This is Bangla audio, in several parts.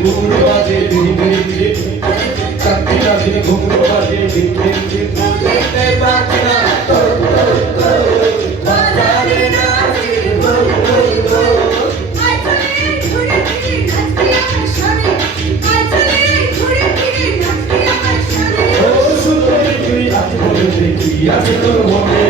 ঘুমরো বাজে দিন দিন দিন চাকরি রাতে ঘুমরো বাজে দিন দিন দিন দেখতে পাচ্ছি না তো বাজারে নাচি বল বল বল আই চলে ঘুরে ফিরে নাচি আমার সামনে আই চলে ঘুরে ফিরে নাচি আমার সামনে ও সুন্দরী তুই আজ বলে দেখি আছে তোর মনে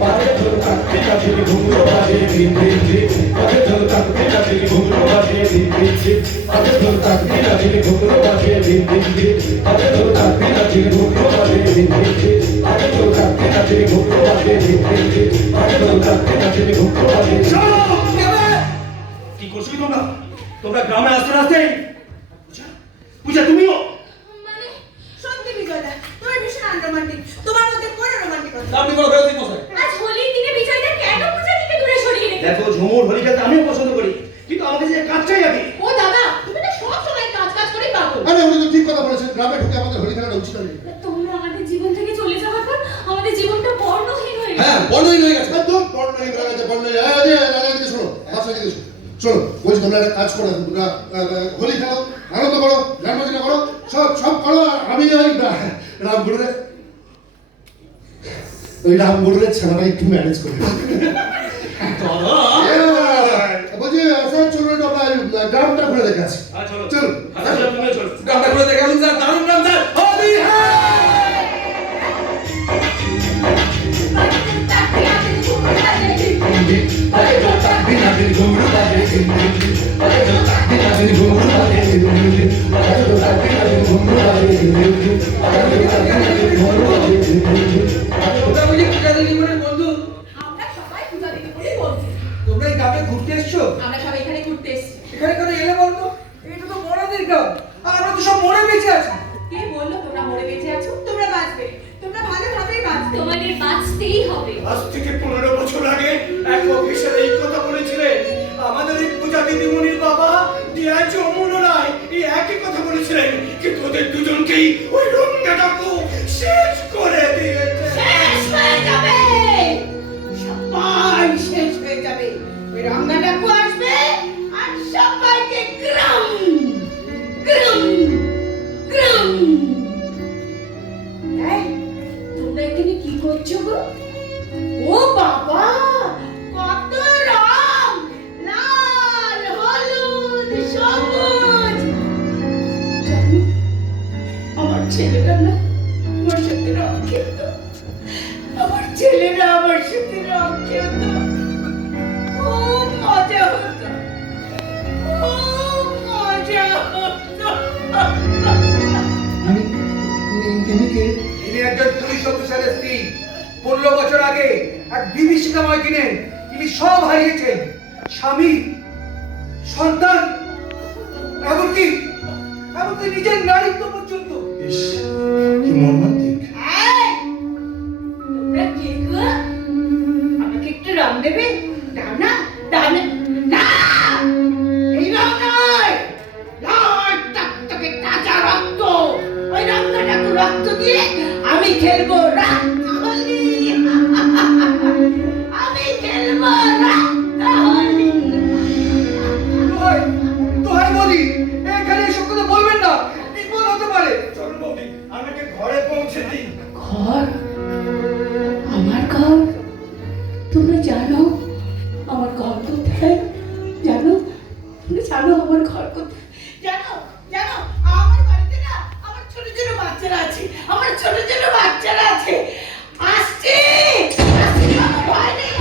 পারে তোর চাকরি রাতে ঘুমরো বাজে দিন দিন দিন পারে তোর চাকরি রাতে ঘুমরো বাজে দিন দিন দিন পারে তোর চাকরি রাতে ঘুমরো বাজে দিন দিন দিন পারে তোর চাকরি রাতে ঘুমরো বাজে দিন দিন দিন পারে তোর চাকরি রাতে ঘুমরো বাজে দিন দিন দিন পারে তোর চাকরি রাতে ঘুমরো বাজে কি করছো কি তোমরা তোমরা গ্রামে আসতে আসতে পূজা তুমিও মানে সত্যি বিজয়দা তুমি ভীষণ আনরোমান্টিক তোমার মধ্যে কোনো রোমান্টিক আছে আপনি বড় বেরোতে বসে আজ হোলির দিনে বিজয়দা কেন পূজা থেকে দূরে সরিয়ে রেখেছে দেখো ঝুমুর হোলি খেলতে আমিও পছন্দ করি কিন্তু আমাকে যে কাজ চাই আগে ও দাদা তুমি তো সব সময় কাজ কাজ করেই পাগল আরে উনি তো ঠিক কথা বলেছেন গ্রামে ঢুকে আমাদের হোলি খেলাটা উচিত নয় তোমরা আমাদের জীবন থেকে চলে যাওয়ার পর আমাদের জীবনটা বর্ণহীন হয়ে গেছে হ্যাঁ বর্ণহীন হয়ে গেছে একদম বর্ণহীন হয়ে গেছে বর্ণহীন এদিকে শোনো আমার সাথে এদিকে শোনো বলছি তোমরা একটা কাজ করো হোলি খেলো আনন্দ করো জন্মদিন করো সব করো আর আমি ওই রামগুরুরের ছেলেটা একটু ম্যানেজ করি বলছি স্যার চলুন আমরা গ্রামটা ঘুরে দেখে আসি চলো চলো চলো তুমিও চলো গ্রামটা ঘুরে দেখে আসুন স্যার দারুণ গ্রাম স্যার হোলি পারে তোর চাকরি রাতে ঘুমরো বাজে দিন দিন দিন পারে তোর চাকরি রাতে ঘুমরো বাজে দিন দিন দিন পারে তোর চাকরি রাতে ঘুমরো বাজে দিন দিন দিন পারে তোর চাকরি রাতে ঘুমরো বাজে দিন দিন দিন তোমরা বুঝি পূজা দিদি মনের বন্ধু আমরা সবাই পূজা দিদি বলে বলছি তোমরা এই গ্রামে ঘুরতে এসছো আমরা সবাই এখানে ঘুরতে এসেছি এখানে কেন এলে বলতো এটা তো মরাদের গ্রাম আর আমরা তো সব মরে বেঁচে আছি কে বললো তোমরা মরে বেঁচে আছো তোমরা বাঁচবে তোমরা ভালোভাবেই বাঁচবে তোমাদের বাঁচতেই হবে আজ থেকে 15 বছর আগে এক অফিসার এই কথা বলেছিলেন আমাদের এই পূজা দিদিমণির বাবা ডিআই অমূল্য রায় এই একই কথা বলেছিলেন কিন্তু ওদের দুজনকেই ওই রঙ্গা ডাকু শেষ করে দিয়েছে শেষ হয়ে যাবে সবাই শেষ হয়ে যাবে ওই রান্না ডাকু আসবে আর সবাইকে গ্রাম গ্রাম গ্রাম এই তোমরা এখানে কি করছো গো ও বাবা কত রং লাল হলুদ সবুজ জানো আমার ছেলেটা না আমার সাথে রং খেলতো আমার ছেলেরা আমার সাথে রং খেলতো খুব মজা হতো খুব মজা হতো ইনি একজন পুলিশ অফিসারের স্ত্রী 15 বছর আগে এক বিভীষিকাময় দিনে তিনি সব হারিয়েছেন স্বামী সন্তান এমনকি নিজের নারীত্ব পর্যন্ত ইস কি মর্মান্তিক এই, তোমরা কে গো? আমাকে একটু রং দেবে দাও না দাও না না এই রং নয় লাল টকটকে তাজা রক্ত ওই রংটাকে রক্ত দিয়ে আমি খেলবো রক্ত হোলি আমি খেলবো রক্ত হোলি দোহাই বলি এখানে এসব কথা বলবেন না বিপদ হতে পারে চলুন বৌদি আমাকে ঘরে পৌঁছে দিন ঘর আমার ঘর তোমরা জানো আমার ঘর কোথায় জানো তোমরা জানো আমার ঘর কোথায় জানো জানো আমার বাড়িতে না আমার ছোট ছোট বাচ্চারা আছে আমার ছোট ছোট বাচ্চারা আছে আসছে আসছে আমার ভয় নেই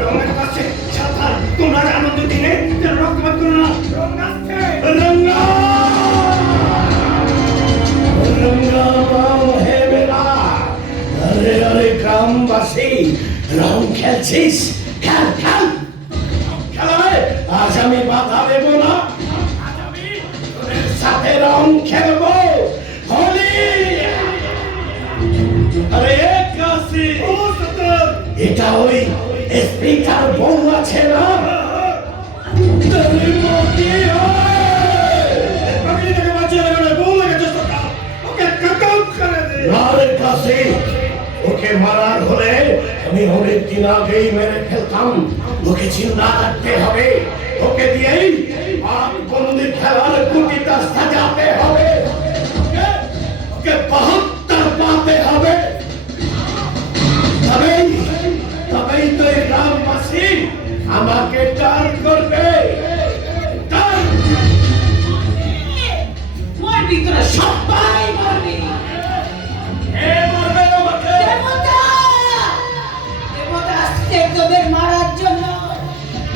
রঙের কাছে সাবধান তোমরা আনন্দ দিনে রক্তপাত করো না রং আসছে রঙ্গা রঙ্গা বাউ হে বেলা আরে আরে গ্রামবাসী রং খেলছিস খেল খেল খেলাবে আজ আমি বাধা দেব না আজ আমি তোদের সাথে রং খেলবো হোলি আরে কাশি ও সতর এটা ওই স্পিকার বউ আছে না তোর মতি আমি এটাকে বাঁচিয়ে রাখলে বউ লাগে চেষ্টা কর ওকে কাটাও করে দে আরে কাশি ওকে মারার হলে আমি অনেক দিন আগেই মেরে ফেলতাম ওকে চিন্তা রাখতে হবে, ওকে দিয়েই পাক বন্দি খেলার গুটিটা সাজাতে হবে, ওকে 72 পাতে হবে। তবেই তো এই গ্রামবাসী আমাকে ডার করবে। ডার মারবি তোরা, সবাই মারবি। কে মারবে আমাকে? দেবতা! দেবতা আসছে তোদের মারার জন্য।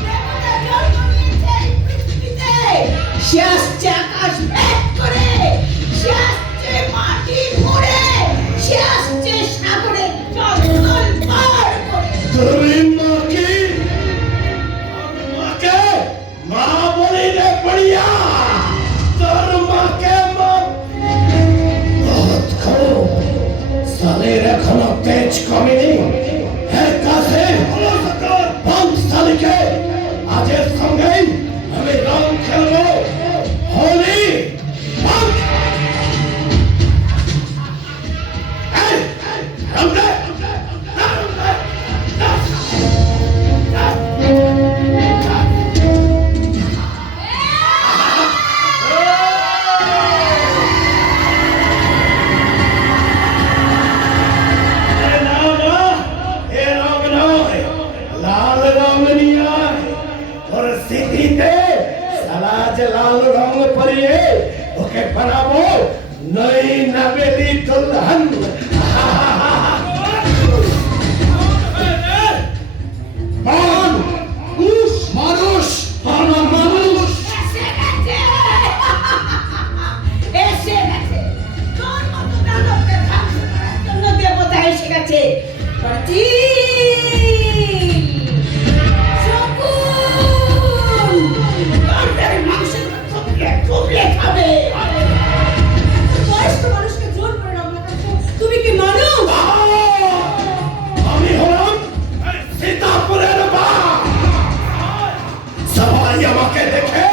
দেবতা জন্ম নিয়েছে এই পৃথিবীতে। সে আসছে আকাশ ভেদ করে, সে আসছে মাটি মুড়ে, সে আসছে সাগরে জল পার করে। তুমি মাকে মা বলিলে পড়িয়া তোর মাকে সালের এখনো তেজ কমেনি। এর কাছে বংশালীকে আজের সঙ্গেই আমি রং খেলবো, হোলি। লাল রং নিয়ে ওর সিদ্ধিতে সালাজ লাল রং পরিয়ে ওকে বানাবো নই নবেলি দুলহন। মানুষ এসে গেছে! এসে গেছে! তোর মতো দানবকে ধ্বংস করার জন্য দেবতা এসে গেছে। পার্থিব! শকুন! গর্ভের মাংসগুলো থুবড়ে খাবে। বয়স্ক মানুষকে জোর করে রান্না করছো। তুমি কি মানুষ? আমি হলাম সীতাপুরের বাপ। সবাই আমাকে দেখে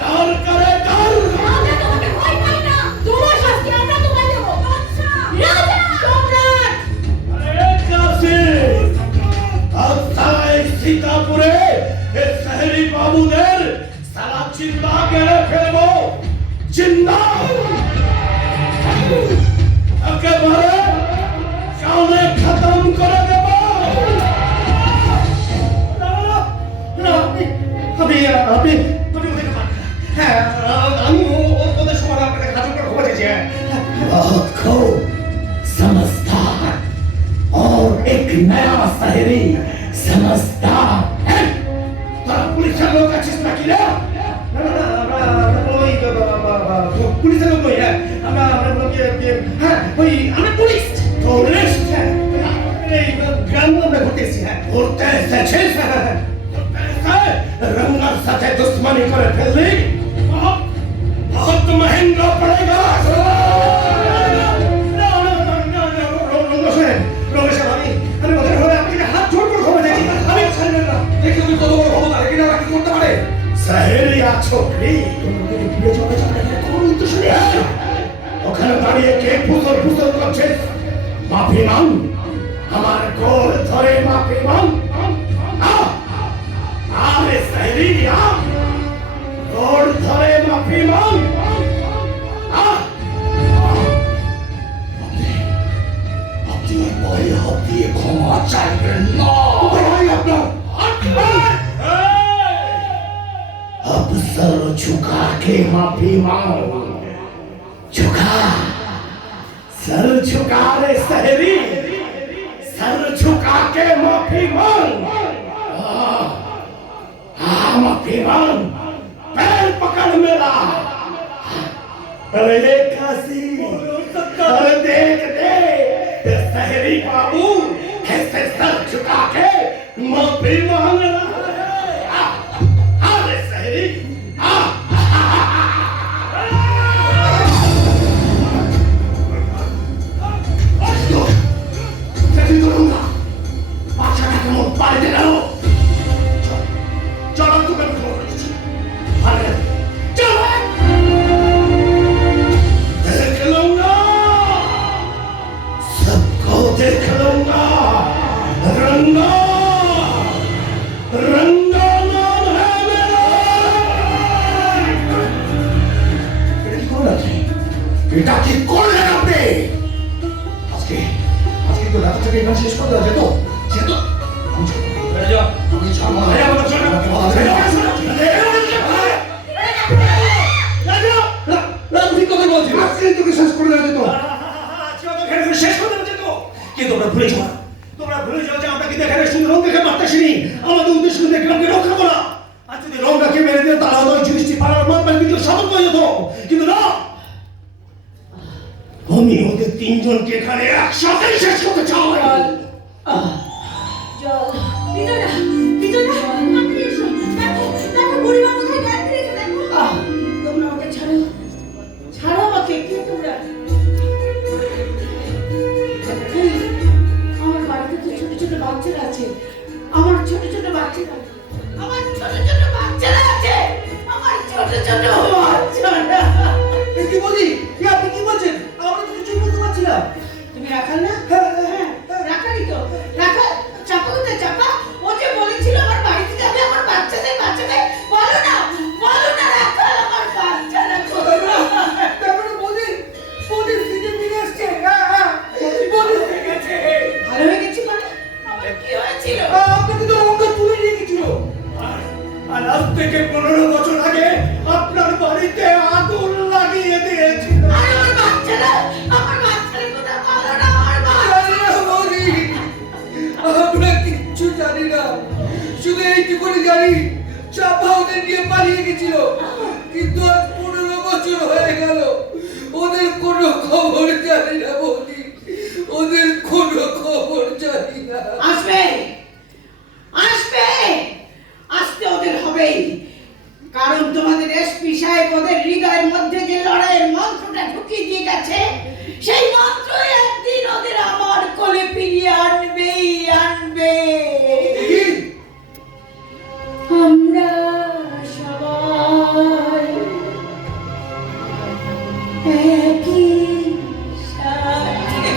ডর করে, ডর। আমরা তোমাকে ভয় পাই না। তোমার শাস্তি আমরা তোমায় দেবো। বাদশা! রাজা! সম্রাট! अरे काशी, अब सारे सीतापुरे इस शहरी बाबूদের साला चिंता करे ফেলবো, চিন্তা একেবারে সামনে খতম করে দেব। আপনি ওদেরকে পাঠান। হ্যাঁ, আমি ওদের সবার আপনাকে হাজর করে খবর চেয়েছি। बहुत खूब, समझदार और एक नया शहरी समझदार है। তোরা পুলিশের লোক আছিস নাকি রে? পুলিশের লোক নই। হ্যাঁ, হ্যাঁ, আমি পুলিশ। টুরিস্ট এই গ্রামে ঘুরতে এসেছি। হ্যাঁ, ঘুরতে এসেছিস? রঙ্গার সাথে দুশ্মনী করে ফেললি, बहुत महंगा पड़ेगा। আমি ওদের হলে আপনাকে হাত জোর করে খবর দিয়েছি। আমি ছাড়বেন না। দেখি তুমি কত বড় ক্ষমতা, দেখি না ওরা কি করতে পারে। सहेलिया छोकरी ওখানে দাঁড়িয়ে কে ফুসল ফুসল করছে? মাফি মান, আমার গোল ধরে মাফি মান। আরে সহেলিয়া, গোল ধরে মাফি মান। আপনি ভয়ে হাত দিয়ে ক্ষমা চাইবেন না। अब सर झुका के माफी मांगो, झुका, सर झुका रे शहरी, सर झुका के माफी मांग। माफी मांग, पैर पकड़ मेरा। अरे काशी, अरे देख दे ये शहरी बाबू कैसे सर झुका के माफी मांग रहा है। देख लूंगा रंगा শেষ করে দেওয়া যেত যেত বেড়ে যাও। তুমি ছাড়ো বেড়ে যাও, বলছো না? আমাকে বাধা দেবে না। ঠিক কথা বলছি। আজকেই তোকে শেষ করে দেওয়া যেত শেষ করে দেওয়া যেত। কিন্তু তোমরা ভুলে যাও না। তোমরা ভুলে যাও যে আমরা কিন্তু এখানে শুধু রঙ্গাকে মারতেছিনি। আমাদের উদ্দেশ্য কিন্তু গ্রামকে রক্ষা করা। আর যদি রঙ্গাকে মেরে দিয়ে তারা হয়তো জিনিসটি পাড়ার মারবার কিন্তু সাবক হয়ে যেত। কিন্তু না, আমি ওদের তিনজনকে এখানে একসাথে শেষ করতে চাই। জল বিজয়া বিজয়া তাড়াতাড়ি এসো দেখো দেখো বুড়িমা কোথায় গায়ত্রী এসে দেখো তোমরা আমাকে ছাড়ো ছাড়ো আমাকে কে তোমরা এই, আমার বাড়িতে তো ছোট ছোট বাচ্চারা আছে আমার ছোট ছোট বাচ্চারা আমার ছোট ছোট বাচ্চারা আছে আমার ছোট ছোট বাচ্চারা কি বলি? আপনি কি বলছেন? আমরা তো কিছুই বলতে পারছি না। তুমি রাখাল না রাখালি তো রাখাল চাপা কোথায় চাপা ও যে বলেছিল আমার বাড়িতে যাবে আমার বাচ্চাদের বাঁচাবে বলো না রাখাল আমার বাচ্চারা কোথায় তারপরে বলি ফিরে ফিরে আসছে। বলি হয়ে গেছে। ভালো হয়ে গেছি মানে আমার কি হয়েছিল আপনাকে তো রঙ্গা তুলে নিয়ে গেছিল। আর আজ থেকে 15 বছর আগে আপনার বাড়িতে আগুন লাগিয়ে দিয়েছিল। আর আমার বাচ্চারা কোথায় বলো না আমার বাচ্চা আমরা কিচ্ছু জানি না, শুধু এইটুকুনি জানি চাপা ওদের নিয়ে পালিয়ে গেছিল। কিন্তু আজ 15 বছর হয়ে গেল ওদের কোনো খবর জানি না বলি, ওদের কোনো খবর জানি না। আসবে আসতে ওদের হবেই কারণ তোমাদের এসপি সাহেব ওদের হৃদয়ের মধ্যে যে লড়াইয়ের মন্ত্রটা ঢুকিয়ে দিয়ে গেছে সেই মন্ত্র একদিন ওদের আমার কোলে ফিরিয়ে আনবে আমরা সবাই একই সাথে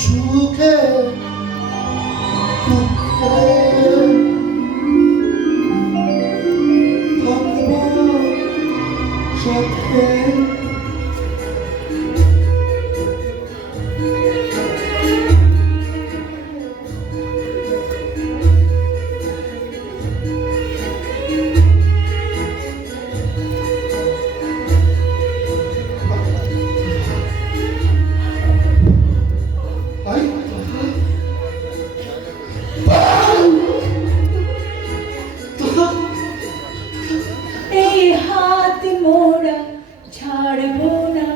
সুখে দুঃখে থাকবো সাথে আই এই হাত মোরা ছাড়বো না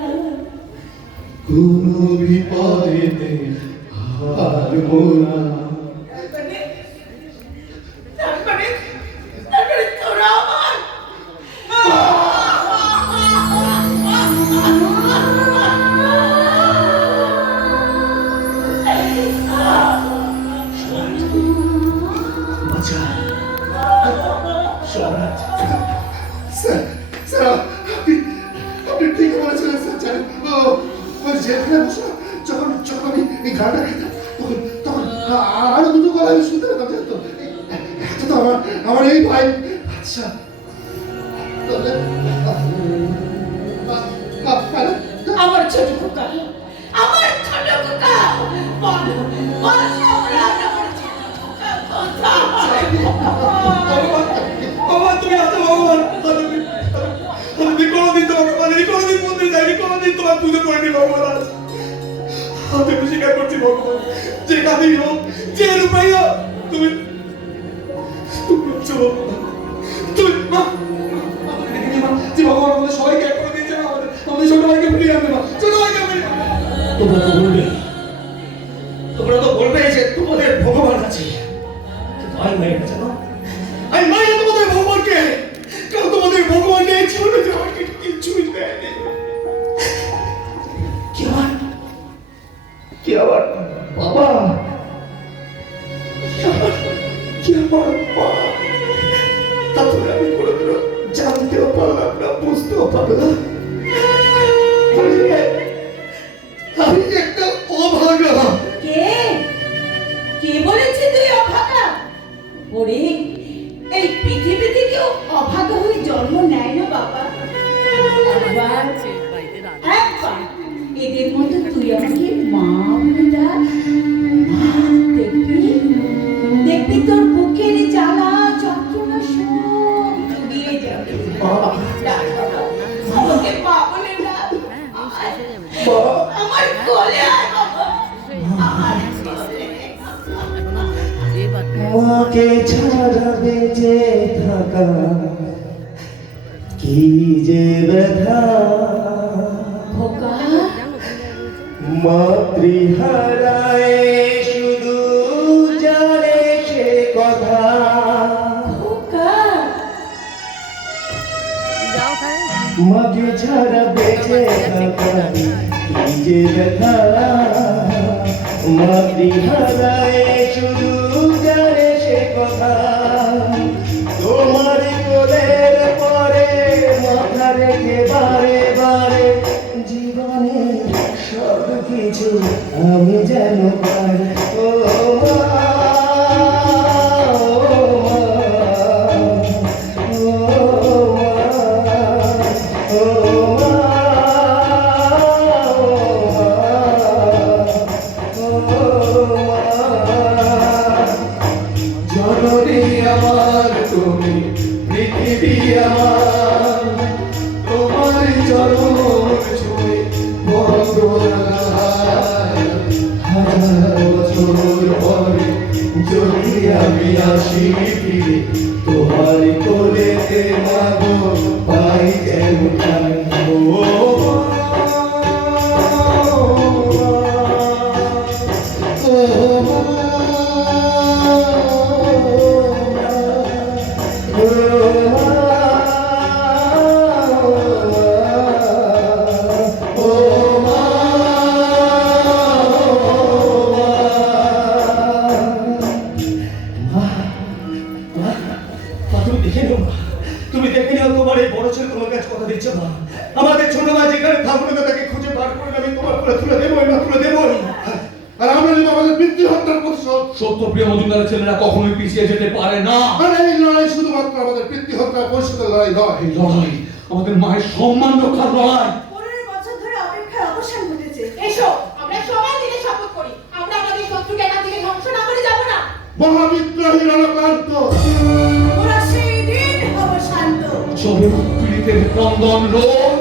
কোনো বিপদেতে হারবো না তারপরে তোরা আমার স্যার স্যার আপনি আপনি ঠিক বলেছিলেন স্যার জানেন ওই যেখানে বসে যখন যখন আমি এই গানটা গাইতাম তখন আরো দুটো গলা আমি শুনতে পেতাম জানেন তো একটা তো আমার এই ভাই আচ্ছা তাহলে আমার ছোট খোকা বল সম্রাট আমার ছোট খোকা কোথায় বাবা তুমি আছো ভগবান। আমি কোনোদিন তোমার মানে কোনোদিন মন্দির যাইনি, কোনোদিন তোমার পুজো করিনি ভগবান। আমি স্বীকার করছি ভগবান, যে কাজই হোক যে রূপেই হোক তুমি আছো ভগবান। তুমি আমাদের দেখে নিয়ে যে ভগবান আমাদের সবাইকে এক করে দিয়েছে না, আমাদের ছোট ভাইকে ফিরিয়ে আনবে না, ছোট ভাইকে ফিরিয়ে আনবে। তোমরা তো বলবে যে তোমাদের ভগবান আছে, কিন্তু আমি মায়ের কাছে না, আমি মাই না তোমাদের ভগবানকে। কেউ তোমাদের ভগবান নেই জীবনে যে আমাকে কিছুই দেয়নি। কি আবার বাবা, কি আমার মা, তা তো আমি কোনোদিনও জানতেও পারলাম না, বুঝতেও পারলাম। আমি একটা অভাগা। কে বলেছে তুই অভাগা ওরে এই পৃথিবীতে কেউ অভাগা হয়ে জন্ম নেয় না বাবা একবার এদের মতো তুই আমাকে মা বলে ডাক। মা, দেখবি দেখবি তোর বুকের জ্বালা যন্ত্রণা সব ফুরিয়ে যাবে। ডাক বাবা, আমাকে মা বলে ডাক। আমার কোলে আয় বাবা, আমার কোলে। মাকে ছাড়া বেঁচে থাকা কি যে ব্যথা, খোকা, মাতৃহারায় শুধু জানে সে কথা। খোকা, মাকে ছাড়া বেঁচে থাকা কি যে ব্যথা, মাতৃহারায় শুধু জানে সে কথা। তোমার কোলের পরে মাথা রেখে বারে বারে জীবনে সব কিছু আমি যেন পাই। ও মা, ও মা, ও মা, ও মা। জননী আমার তুমি, পৃথিবী আমার, তোমার চরণ ছুঁয়ে বন্দনায়। হাজার বছর পরে যদি আমি আসি ফিরে, তোমার কোলেতে মাগো পাই যেন ঠাঁই। ও তুমি দেখে নিও, তোমার এই বড় ছেলে তোমার কাছে কথা দিচ্ছে না। আমাদের ছোট ভাই যেখানে থাকবে না তাকে খুঁজে বার করে আমি তোমার করে তুলে দেবই না, তুলে দেবই। আর আমরা নেব আমাদের পিতৃ হত্যার প্রতিশোধ। সত্যপ্রিয় মজুমদারের ছেলেরা কখনোই পিছিয়ে যেতে পারে না। আর এই লড়াই শুধুমাত্র আমাদের পিতৃ হত্যার পরিশোধের লড়াই নয়। এই লড়াই আমাদের মায়ের সম্মান রক্ষার লড়াই। 15 বছর ধরে অপেক্ষার অবসান ঘটেছে। এসো আমরা সবাই মিলে শপথ করি, আমরা আমাদের শত্রুকে এখান থেকে ধ্বংস না করে যাব না। মহাবিদ্রোহী রণকান্ত, ওরা সেই দিন হব শান্ত। সবে পীড়িতের ক্রন্দন রোল